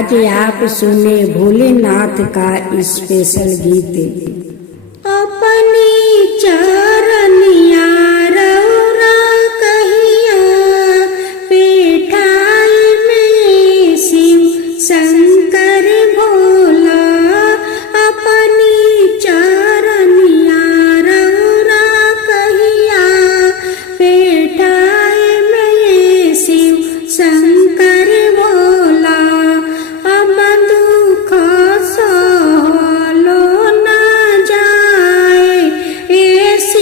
आज आप सुने भोलेनाथ का स्पेशल गीत। अपनी चरनिया रौरा कहिया पेठाई में शिव शंकर भोला। अपनी चरनिया रौरा कहिया पेठाई में शिव शंकर भोला। अब दुख सहलो न जाए ऐसी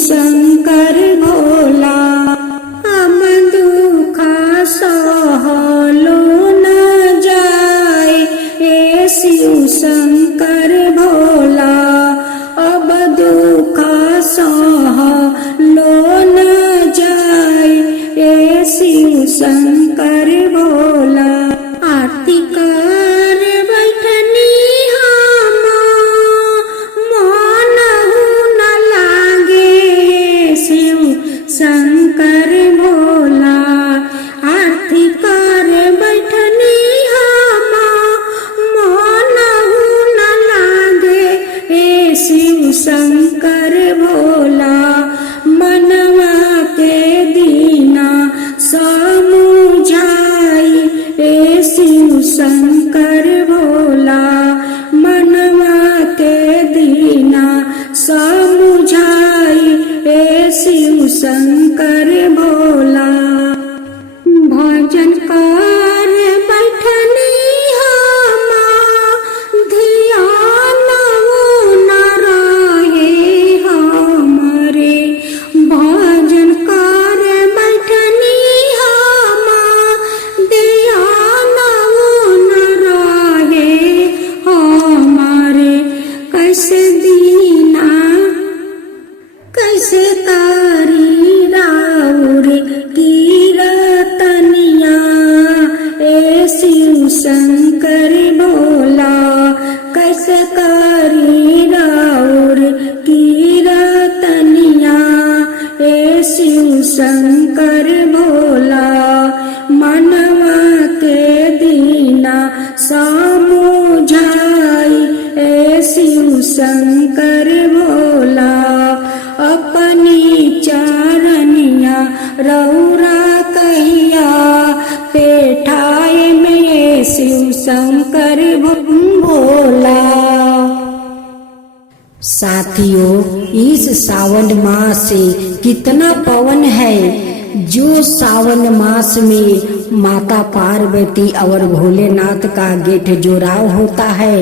शंकर भोला अब दुख सहलो न जाए ए शिव शंकर भोला अब दुख सहलो न जाए ए शिव शंकर भोला आरती कर बैठनी हम मनहु न लागे शिव शंकर भोला आरती कर बैठनी हम मनहु न लागे ए शिव शंकर भोला मनवा के दीना समुझाई ए शिव शंकर भोला मनवा के दीना समुझाई ए शिव शंकर भोला भजन कर बैठनी हम ध्यान न रहे हमरे भजन कर बैठनी हम ध्यान न रहे हमारे कैसे दीना कैसे तारी राउर कीरतनिया ए शिव शंकर भोला कैसे करी राउर कीरतनिया ए शिव शंकर भोला मनवा के दीना समुझाई ए शिव शंकर भोला अपनी चरनिया रौरा कहिया पेठाए में शिव शंकर भोला। साथियों, इस सावन मास से कितना पवन है। जो सावन मास में माता पार्वती और भोलेनाथ का गेट जोड़ाव होता है,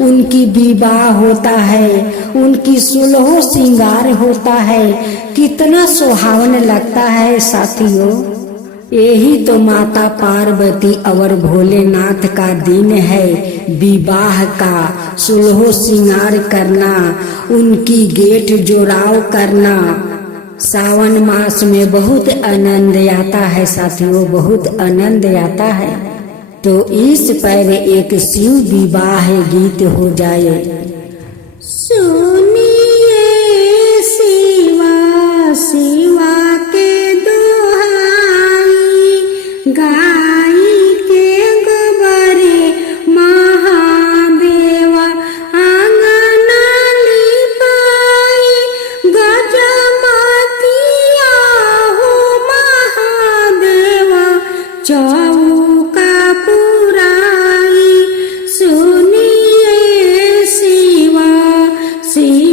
उनकी विवाह होता है, उनकी 16 श्रृंगार होता है, कितना सुहावन लगता है साथियों। यही तो माता पार्वती और भोलेनाथ का दिन है, विवाह का 16 श्रृंगार करना, उनकी गेट जोड़ाव करना। सावन मास में बहुत आनंद आता है साथियों, बहुत आनंद आता है। तो इस पर एक शिव विवाह गीत हो जाए। सुनिए शिवा शिवा के दुहाई गाई के गोबरे महादेवा आंगना लिपाई गजमतिया हो महादेवा चौका पुराई। सुनिए शिवा शिवा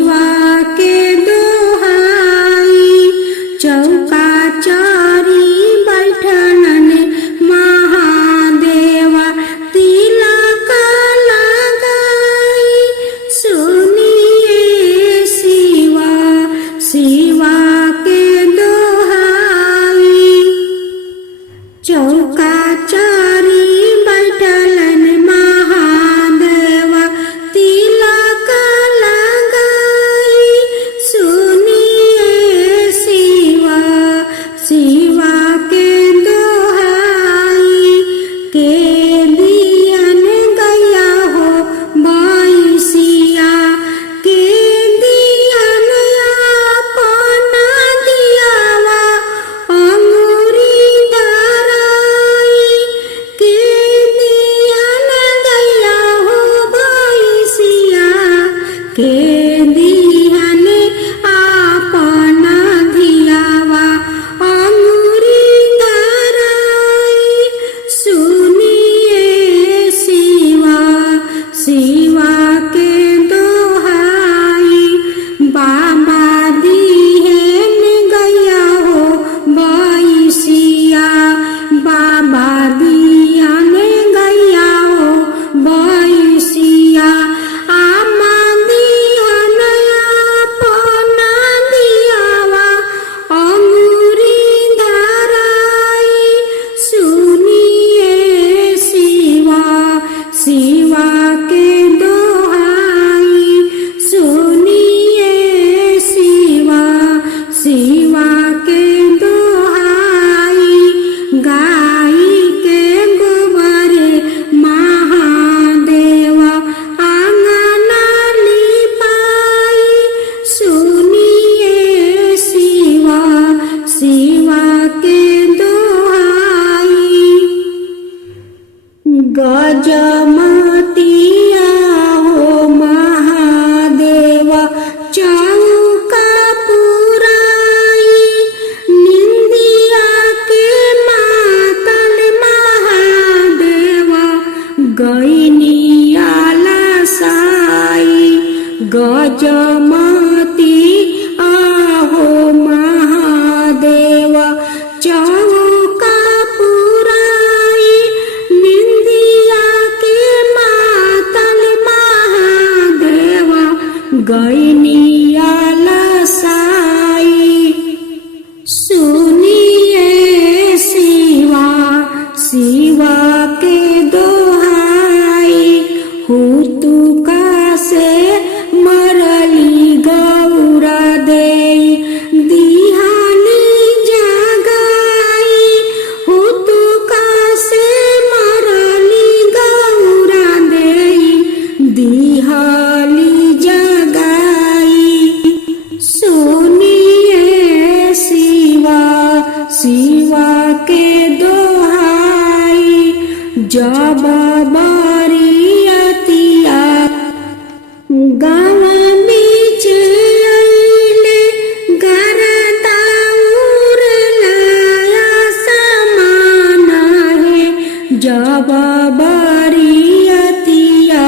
जब बरियतिया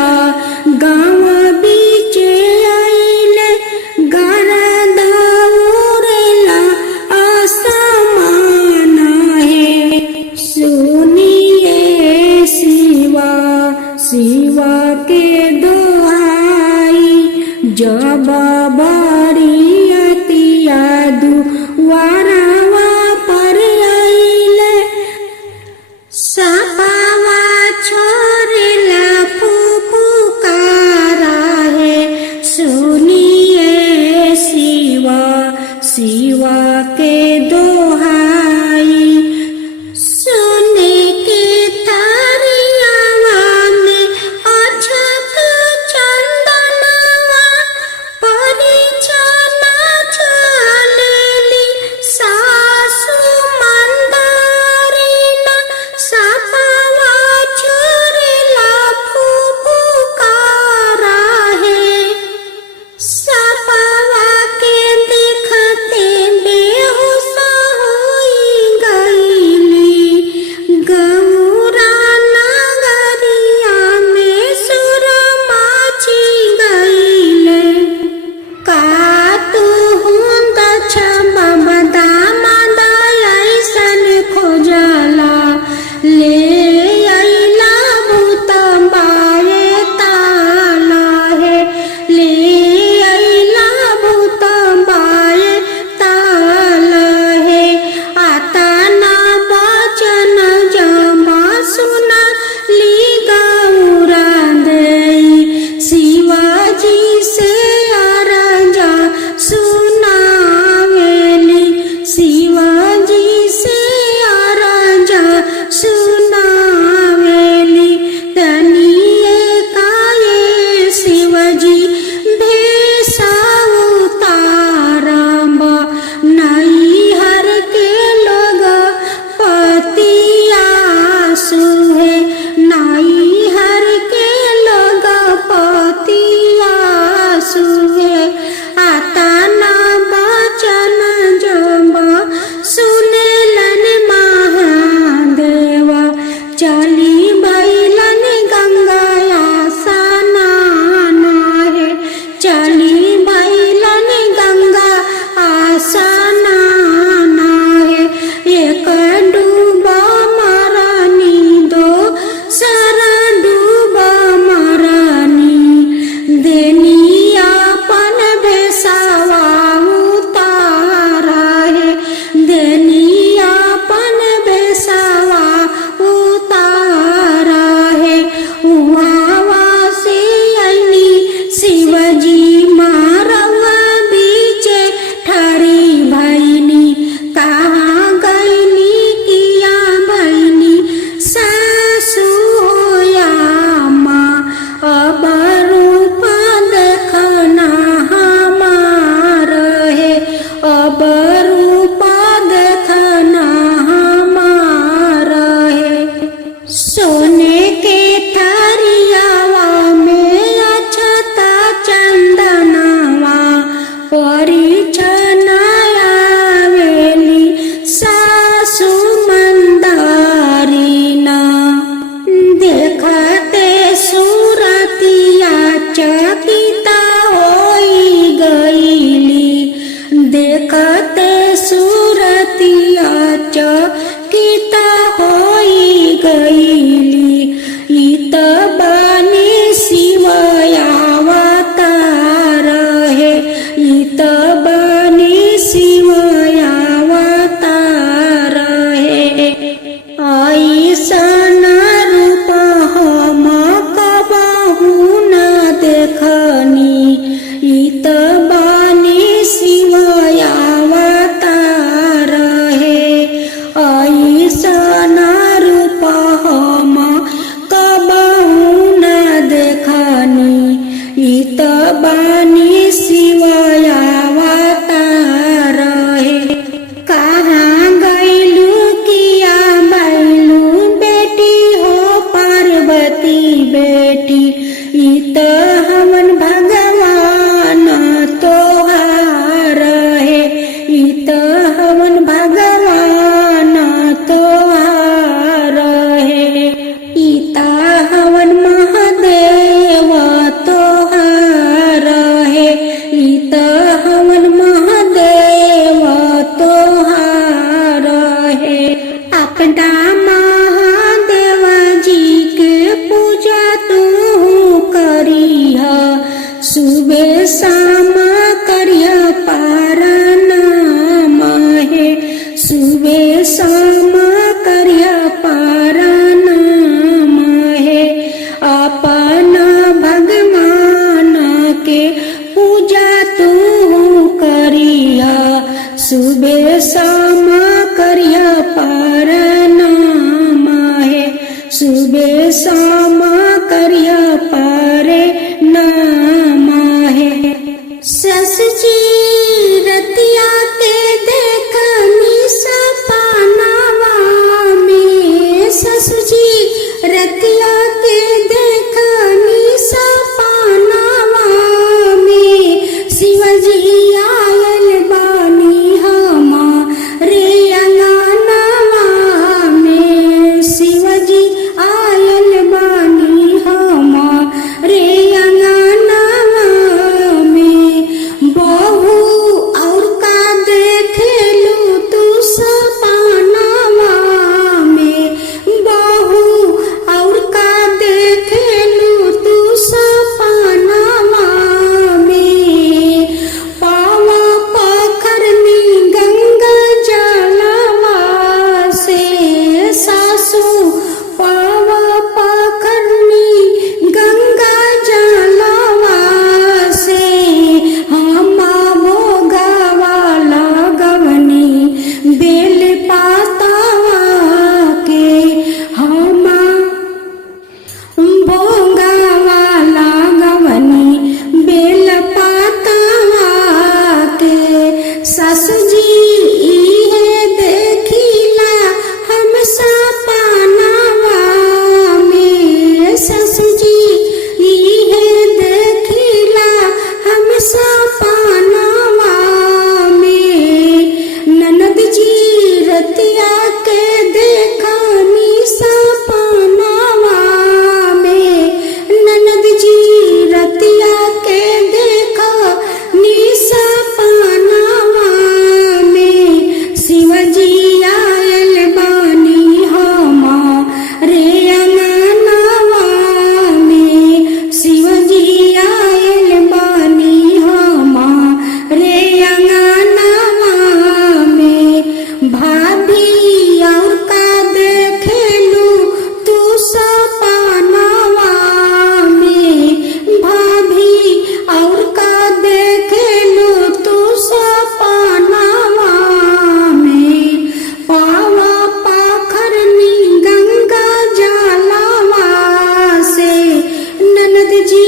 गाँव बीचे आइले गरद उड़ेला आसमान है सुनिए शिवा शिवा के दोहाई जब बरियतिया दुआरवा पर आइले सपावा छोड़ेला फुफुकारा है सुनिए शिवा शिवा के दोहाई सोने के तारियावा में अछत चंदनवा परिछना चलेली सासु मंदारिना सपावा छोड़ेला फुफुकारा है सपावा के देखते बेहोश होई गईली गौरा नगरिया में सुरमाची गईले का तू हुंद छबा बदामा ऐसन खोजला ले अइला भूत बाए ताला है ले अइला भूत बाए ताला है आता ना बचन जमा सुना ली गौरा देई शिवाजी से अरजा सुनावेली शिवाजी से अरजा सुनावेली तनिए काये शिवजी भेसा उतारब नैहर के लोग पतिया सुहे नैहर के लोग पतिया सुहे आता ना बचन जब सुनेलन महादेव चली बैलन गंगाया स्नान है चली बैलन गंगा स्नान है एक डूब मरनी दो सरा डूब मरनी देनी अपन भेसावा उतारा है देनी अपन भेसावा उतारा है उहावा से अइनी शिवजी मारवा बीचे ठरी भैनी कहाँ गईनी किया भैनी सासु होया माँ अब रूप देखना हमार है अब रूप देखना हमार है सोने के थारियावा में अछता चंदनवा परिछना आवेली सासु मंदारिना देखते सूरतिया चकिता होई गईली देखते समा करिया पारनाम है। अपना भगवान के पूजा तू करिया सुबह समा करिया पारनाम है। सुबह समा करिया पारे नाम है। सस जी रतिया के देखनी सपनावा में। सस जी रतिया के देखनी सपनावा में। शिवजी आयल बानी हमारे अंगनवा में। शिवजी आयल बानी हमारे अंगनवा में। बहू और का देखेलू तू सपनावा में। बहू और का देखेलू तू सपनावा में। पावा पखरनी गंगा जलवा से। सासू पावा पखरनी गंगा जलवा से। हमा भोगावा लगवनी बेल पातावा के। हमा भोगावा लगवनी बेल पातावा के। सासू जी इहे देखिला हम सपनावा में। सासू जी इहे देखिला हम सपनावा में। ननद जी रतिया के देखनी सपनावा में। ननद जी रतिया के देखनी सपनावा में। शिवजी आयल बानी हमारे अंगनवा में। शिवजी आयल बानी हमारे अंगनवा में। भाभी और का देखेलू तू सपनावा में। भाभी और का देखेलू तू सपनावा में। पावा पाखरनी गंगा जलवा से। ननद जी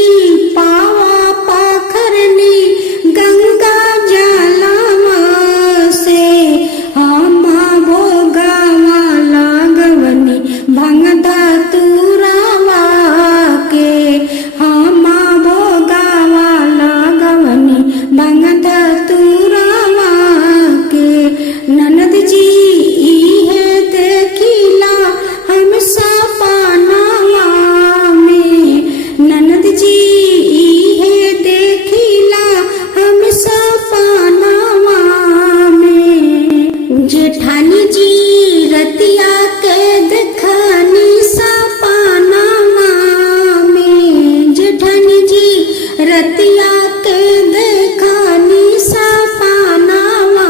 पावा पाखरनी गंगा जलवा से। हमा भोगावा लगवनी भंगदा तुरावा के। हमा भोगावा लगवनी भंगदा तुरावा के। ननद जी इहे देखिला हम सपनावा में। ननद जी इहे देखिला हम सपनावा में। जेठानी जी रतिया के देखनी सपनावा में। जेठानी जी रतिया के देखनी सपनावा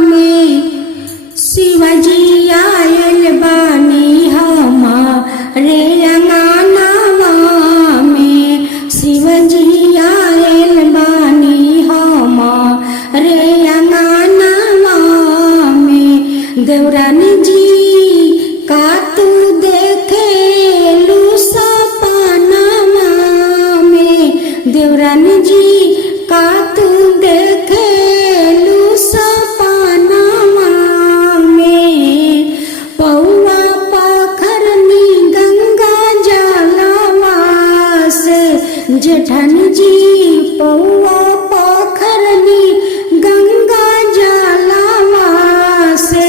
में। शिवजी आयल बानी हमारे अंगनवा में। शिवजी आयल बानी हमारे अंगनवा में। देवरानी जी का तू देखेलू सपनावा में। देवरानी जी का तू देखेलू सपनावा में। पौवा पखरनी गंगा जलवा से। जेठानी जी पौवा पखरनी गंगा जलवा से।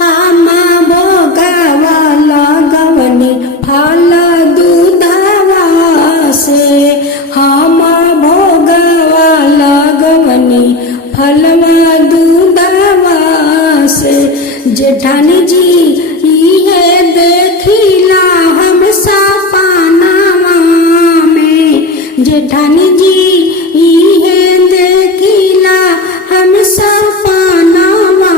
हमा भोगावा लगवनी फल दूधवा से। हमा भोगावा लगवनी फलवा दूधवा से। जेठानी जी इहे देखिला हम सपनावा में। जेठानी जी इहे देखिला हम सपनावा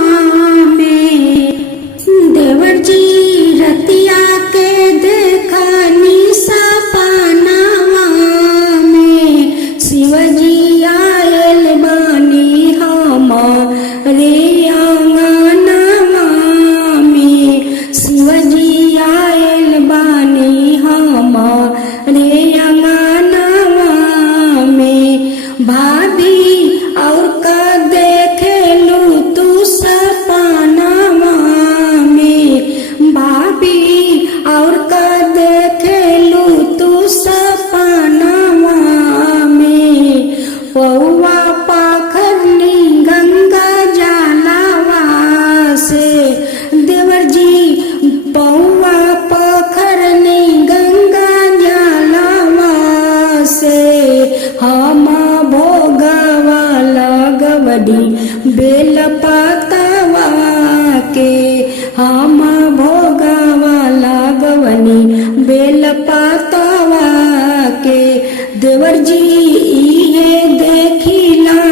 रे आंगनवा में शिवजी आयल बानी हमारे आंगनवा में। भाभी और का देखेलू तू सपनवा में, भाभी और का देखेलू तू सपनवा में। पौआ पाखरनी गंगा जलवा से देवर जी, पौआ पाखरनी गंगा जलवा से। हम भोगवा लगवनी बेल पतवा के, हम भोगवा लगवनी बेल पतवा के। देवर जी ये देखिला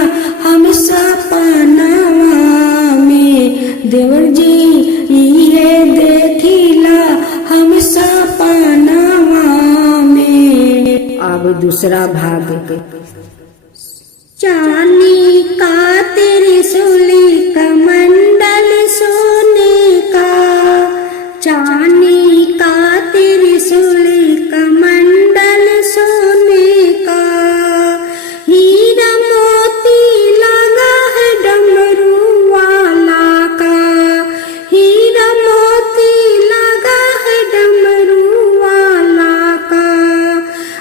हम सपनवा में, देवर जी ये देखिला हम सपनवा में। अब दूसरा भाग। चांदी का त्रिशूली कमंडल सोने का, चांदी का त्रिशूली कमंडल सोने का। हीरा मोती लगा है डमरू वाला का, हीरा मोती लगा है डमरू वाला का।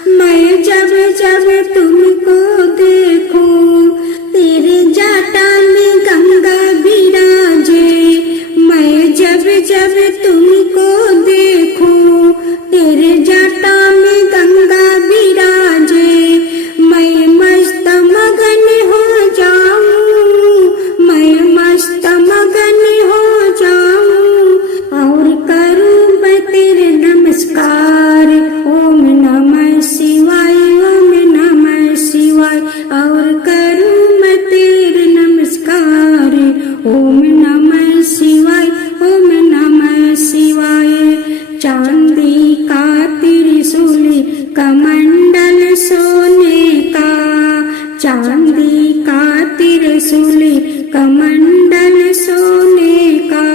मैं जब जब तुमको देखूं तेरे जाटा में गंगा बिराजे, मैं जब जब तुमको देखूं तेरे जाटा में गंगा बिराजे। मैं मस्त मगन हो जाऊं, मैं मस्त मगन हो जाऊं और करूं मैं तेरे नमस्कार। ओम नमः शिवाय, ओम नमः शिवाय और करूं मैं तेरे नमस्कार। ओम नमः शिवाय, ओम नमः शिवाय। चांदी का त्रिशूली कमंडल सोने का, चांदी का त्रिशूली कमंडल सोने का।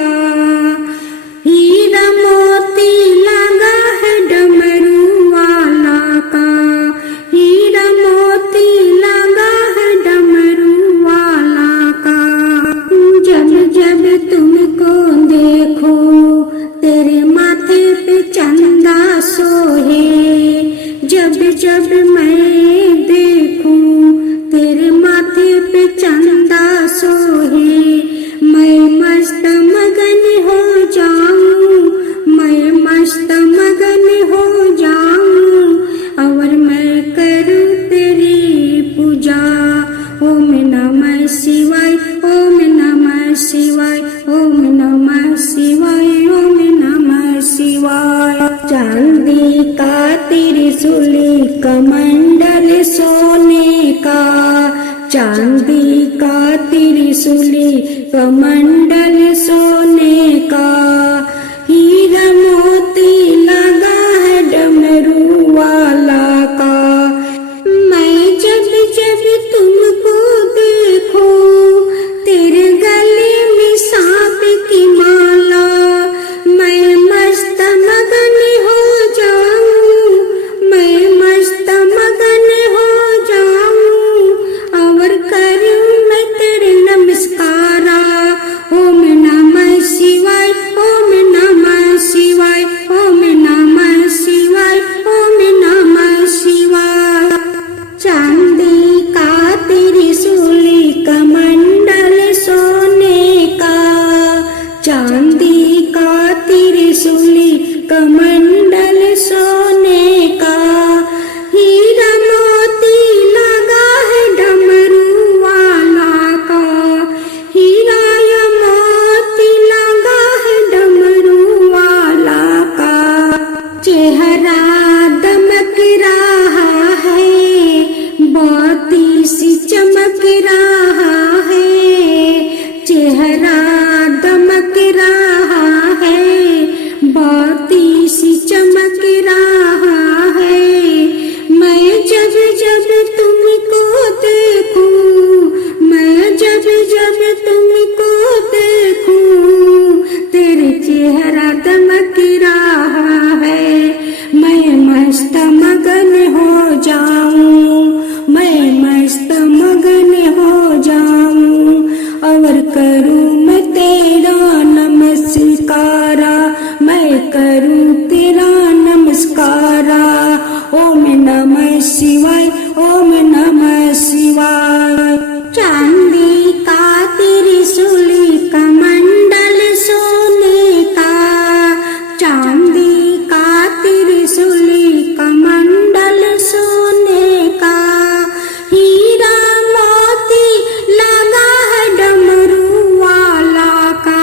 हीरा मोती लगा है डमरू वाला का, हीरा मोती लगा है डमरू वाला का। जब जब तुमको देखो तेरे माथे पे चंदा सोहे, जब जब मैं देखूं तेरे माथे पे चंदा सोहे। मैं मस्त मगन हो जाऊं, मैं मस्त मगन हो जाऊं और मैं करूं तेरी पूजा। ओम नमः शिवाय, ओम नमः शिवाय, ओम नमः शिवाय, ओम नमः शिवाय। चांदी का त्रिशूली कमंडल सोने का, चांदी का त्रिशूली कमंडल सोने का। हीरा मोती लगा है डमरू वाला का। मैं जब जब तुमको देखूं तेरे गले में सांप की माला, मैं मस्त मगन हो जाऊं, मैं मस्त मगन हो जाऊं और करूं मैं तेरे नमस्कारा। ओम करूं मैं तेरा नमस्कारा, मैं करूं तेरा नमस्कारा। ओम नमः शिवाय, ओम नमः शिवाय। चांदी का त्रिशूली कमंडल सोने का, चांदी का त्रिशूली कमंडल सोने का, हीरा मोती लगा है डमरू वाला का,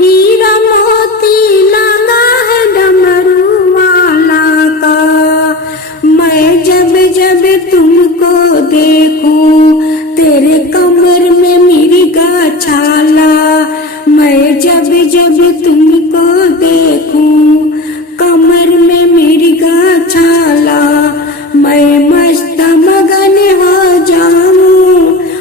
हीरा मोती लगा है डमरू वाला का। मैं जब जब तुमको देखूं तेरे कमर में मिर्गा छाला, मैं जब जब तुमको देखूं कमर में मिर्गा छाला, मैं मस्त मगन हो जाऊं,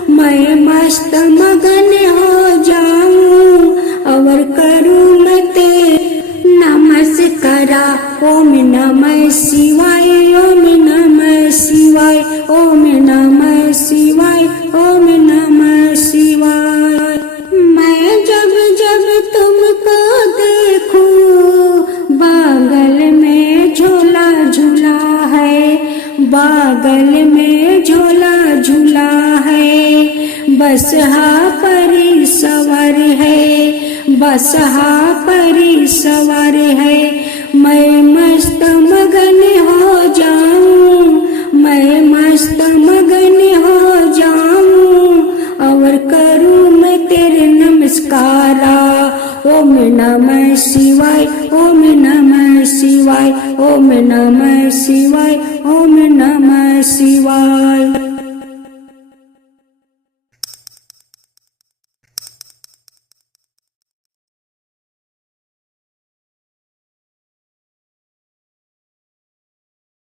मैं मस्त मगन हो जाऊं, और करूं मैं तेरे नमस्कारा। ओम नमः शिवाय, ओम नमः शिवाय, ओम नमः शिवाय, ओम नमः शिवाय। मैं जब जब तुमको देखूं बागल में झोला झूला है, बागल में झोला झूला है, बसहा परी सवार है, बसहा परी सवार है। मैं मस्त मगन हो जाऊं, मैं मस्त मगन हो जाऊं, और करूं मैं तेरे नमस्कारा। ओम नमः शिवाय, ओम नमः शिवाय, ओम नमः शिवाय, ओम नमः शिवाय।